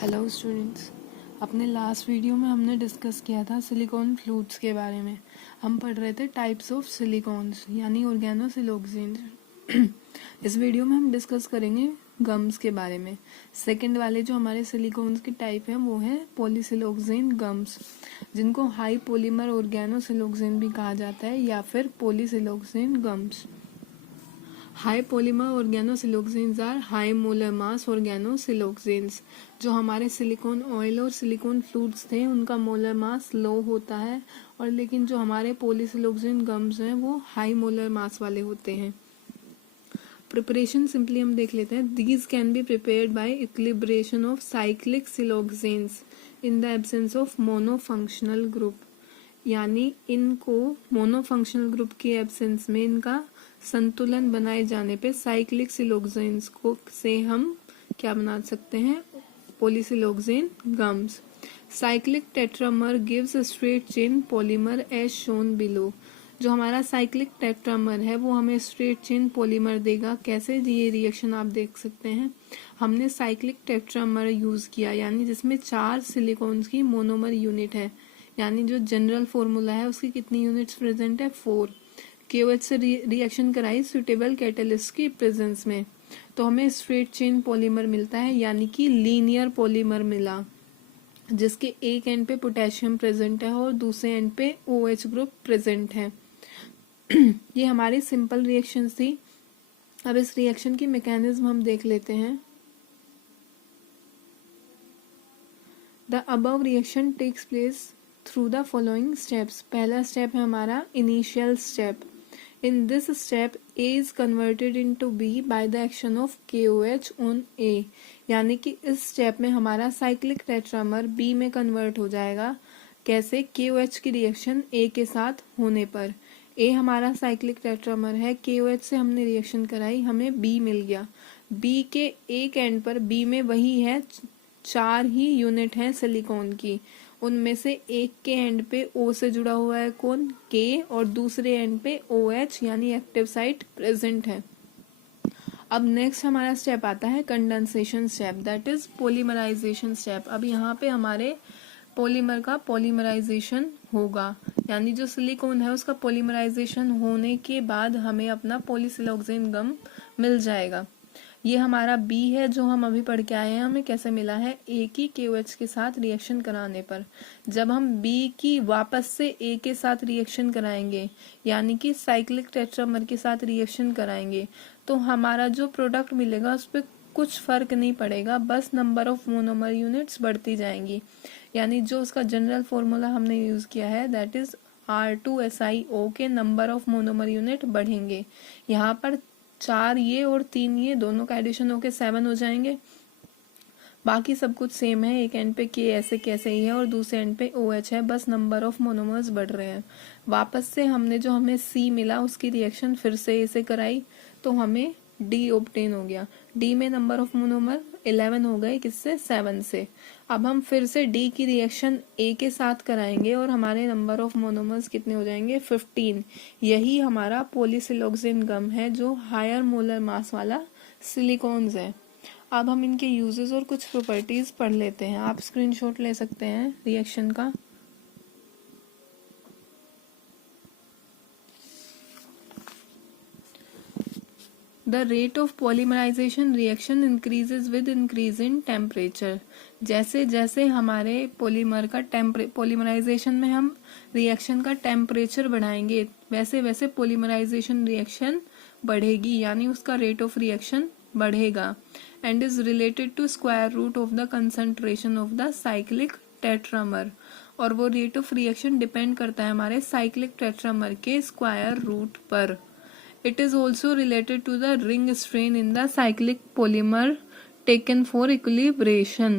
Hello students. अपने last video में हमने डिस्कस किया था सिलिकॉन फ्लूइड्स के बारे में। हम पढ़ रहे थे टाइप्स ऑफ सिलिकॉन्स यानी ऑर्गेनोसिलोक्सेन। इस वीडियो में हम डिस्कस करेंगे गम्स के बारे में। सेकंड वाले जो हमारे सिलिकॉन्स के टाइप हैं वो है पॉलीसिलोक्सेन गम्स, जिनको हाई पॉलीमर ऑर्गेनोसिलोक्सेन भी कहा जाता है या फिर polysiloxane gums. High polymer organosiloxanes are high molar mass organosiloxanes. जो हमारे सिलिकॉन ऑयल और सिलिकॉन फ्लूइड्स थे उनका मोलर मास लो होता है, और लेकिन जो हमारे पॉलीसिलोक्सेन गम्स हैं वो हाई मोलर मास वाले होते हैं। प्रिपरेशन सिंपली हम देख लेते हैं। These can be prepared by equilibration of cyclic siloxanes in the absence of monofunctional group, यानी इनको मोनोफंक्शनल ग्रुप के एब्सेंस में इनका संतुलन बनाए जाने पे साइक्लिक सिलोक्सेन्स को से हम क्या बना सकते हैं, polysiloxane gums. Cyclic tetramer gives a straight chain polymer as shown below. जो हमारा साइक्लिक टेट्रामर है वो हमें स्ट्रेट चेन पॉलीमर देगा। कैसे, ये रिएक्शन आप देख सकते हैं। हमने साइक्लिक टेट्रामर यूज किया यानी जिसमें 4 सिलिकॉन्स की मोनोमर यूनिट है, यानी जो जनरल फॉर्मूला है उसकी कितनी यूनिट्स प्रेजेंट है, 4। KOH से रिएक्शन कराई सुटेबल कैटलिस्ट की प्रेजेंस में, तो हमें स्ट्रेट चेन पॉलीमर मिलता है, यानी कि लीनियर पॉलीमर मिला, जिसके एक एंड पे पोटेशियम प्रेजेंट है और दूसरे एंड पे OH ग्रुप प्रेजेंट है। ये हमारी सिंपल रिएक्शन थी। अब इस रिएक्शन की मैकेनिज्म हम देख लेते हैं। The above reaction takes place through the following steps. पहला स्टेप है हमारा initial step. In this step, A is converted into B by the action of KOH on A, यानी कि इस स्टेप में हमारा साइक्लिक टेट्रामर B में convert हो जाएगा। कैसे, KOH की रिएक्शन A के साथ होने पर। A हमारा साइक्लिक टेट्रामर है, KOH से हमने रिएक्शन कराई, हमें B मिल गया। B के एक एंड पर, B में वही है, 4 ही यूनिट है सिलिकॉन की, उनमें से एक के एंड पे O से जुड़ा हुआ है कौन, K, और दूसरे एंड पे OH यानी एक्टिव साइट प्रेजेंट है। अब नेक्स्ट हमारा स्टेप आता है condensation step, that is polymerization step. अब यहाँ पे हमारे पॉलीमर का पॉलीमराइजेशन होगा, यानी जो सिलिकॉन है उसका पॉलीमराइजेशन होने के बाद हमें अपना पॉलीसिलोक्सेन गम मिल जाएगा। ये हमारा B है जो हम अभी पढ़ के आए हैं। हमें कैसे मिला है, A की KOH के साथ रिएक्शन कराने पर। जब हम B की वापस से A के साथ रिएक्शन कराएंगे, यानी कि साइक्लिक टेट्रामर के साथ रिएक्शन कराएंगे, तो हमारा जो प्रोडक्ट मिलेगा उस पर कुछ फर्क नहीं पड़ेगा, बस नंबर ऑफ मोनोमर यूनिट्स बढ़ती जाएंगी। यानी जो उसका जनरल फॉर्मूला हमने यूज किया है दैट इज R2SiO के नंबर ऑफ मोनोमर यूनिट बढ़ेंगे। यहाँ पर 4 ये और 3 ये दोनों का एडिशन होके 7 हो जाएंगे। बाकी सब कुछ सेम है, एक एंड पे K ऐसे कैसे ही है और दूसरे एंड पे OH है, बस नंबर ऑफ मोनोमर्स बढ़ रहे हैं। वापस से हमने जो हमें C मिला उसकी रिएक्शन फिर से A से कराई तो हमें D ऑब्टेन हो गया। D में नंबर ऑफ मोनोमर 11 हो गए, किससे, 7 से। अब हम फिर से D की रिएक्शन A के साथ कराएंगे और हमारे नंबर ऑफ मोनोमर्स कितने हो जाएंगे, 15। यही हमारा पॉलीसिलोक्सेन गम है जो हायर मोलर मास वाला सिलिकॉन्स है। अब हम इनके यूजेस और कुछ प्रॉपर्टीज पढ़ लेते हैं। आप स्क्रीनशॉट ले सकते हैं रिएक्शन का। The rate of polymerization reaction increases with increase in temperature। जैसे जैसे हमारे पॉलीमर का पॉलीमराइजेशन में हम रिएक्शन का टेम्परेचर बढ़ाएंगे वैसे वैसे पॉलीमराइजेशन रिएक्शन बढ़ेगी, यानी उसका रेट ऑफ रिएक्शन बढ़ेगा। And is related to square root of the concentration of the cyclic tetramer. और वो रेट ऑफ रिएक्शन डिपेंड करता है हमारे साइक्लिक टेट्रामर के स्क्वायर रूट पर। It is also related to the ring strain in the cyclic polymer taken for equilibration।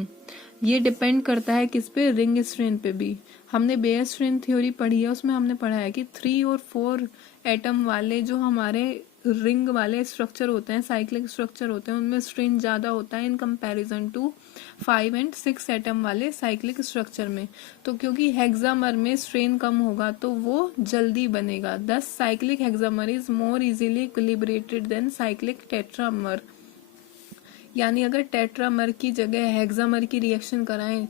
ये depend करता है किस पे, रिंग स्ट्रेन पे भी। हमने बेयर स्ट्रेन थ्योरी पढ़ी है, उसमें हमने पढ़ा है कि 3 और 4 एटम वाले जो हमारे रिंग वाले स्ट्रक्चर होते हैं, साइक्लिक स्ट्रक्चर होते हैं, उनमें स्ट्रेन ज्यादा होता है इन कंपैरिजन टू 5 और 6 एटम वाले साइक्लिक स्ट्रक्चर में। तो क्योंकि हेक्सामर में स्ट्रेन कम होगा तो वो जल्दी बनेगा। Thus cyclic hexamer is more easily equilibrated than cyclic tetramer. यानी अगर टेट्रामर की जगह हेक्सामर की रिएक्शन कराएं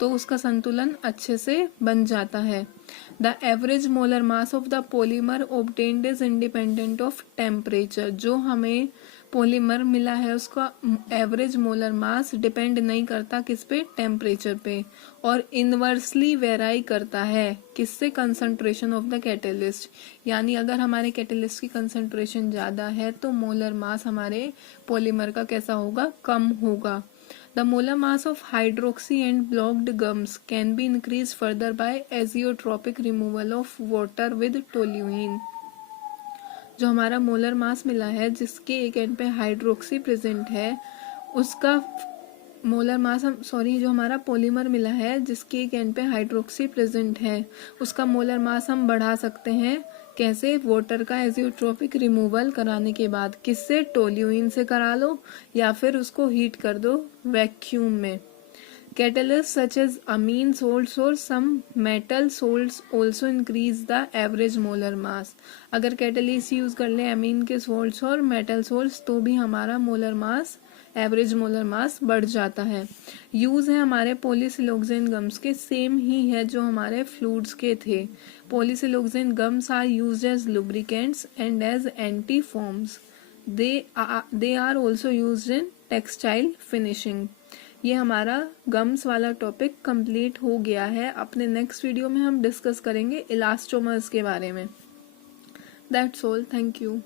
तो उसका संतुलन अच्छे से बन जाता है। The average molar mass of the polymer obtained is independent of temperature. जो हमें पॉलीमर मिला है उसका एवरेज मोलर मास डिपेंड नहीं करता किस पे, टेम्परेचर पे, और इनवर्सली वेराई करता है किससे, कंसंट्रेशन ऑफ द कैटेलिस्ट। यानी अगर हमारे कैटेलिस्ट की कंसंट्रेशन ज़्यादा है तो मोलर मास हमारे पॉलीमर का कैसा होगा, कम होगा। The molar mass of hydroxy and blocked gums can be increased further by azeotropic removal of water with toluene। जो हमारा मोलर मास मिला है जिसके एक एंड पे हाइड्रोक्सी प्रेजेंट है उसका मोलर मास जो हमारा पॉलीमर मिला है जिसके एक एंड पे हाइड्रोक्सी प्रेजेंट है उसका मोलर मास हम बढ़ा सकते हैं कैसे, वाटर का एजियोट्रोपिक रिमूवल कराने के बाद। किससे, टोल्यूइन से करा लो या फिर उसको हीट कर दो वैक्यूम में। Catalysts such as amine salts or some metal salts also increase the average molar mass। अगर कैटलिस्ट यूज कर ले अमीन के सोल्ट्स और मेटल सोल्ट्स तो भी हमारा molar mass, average molar mass बढ़ जाता है। यूज है हमारे पॉलीसिलोक्सेन गम्स के सेम ही है जो हमारे फ्लूइड्स के थे। Polysiloxane gums are used as lubricants and as anti foams. They are also used in textile finishing. ये हमारा गम्स वाला टॉपिक कंप्लीट हो गया है। अपने नेक्स्ट वीडियो में हम डिस्कस करेंगे इलास्टोमर्स के बारे में। That's all, thank you.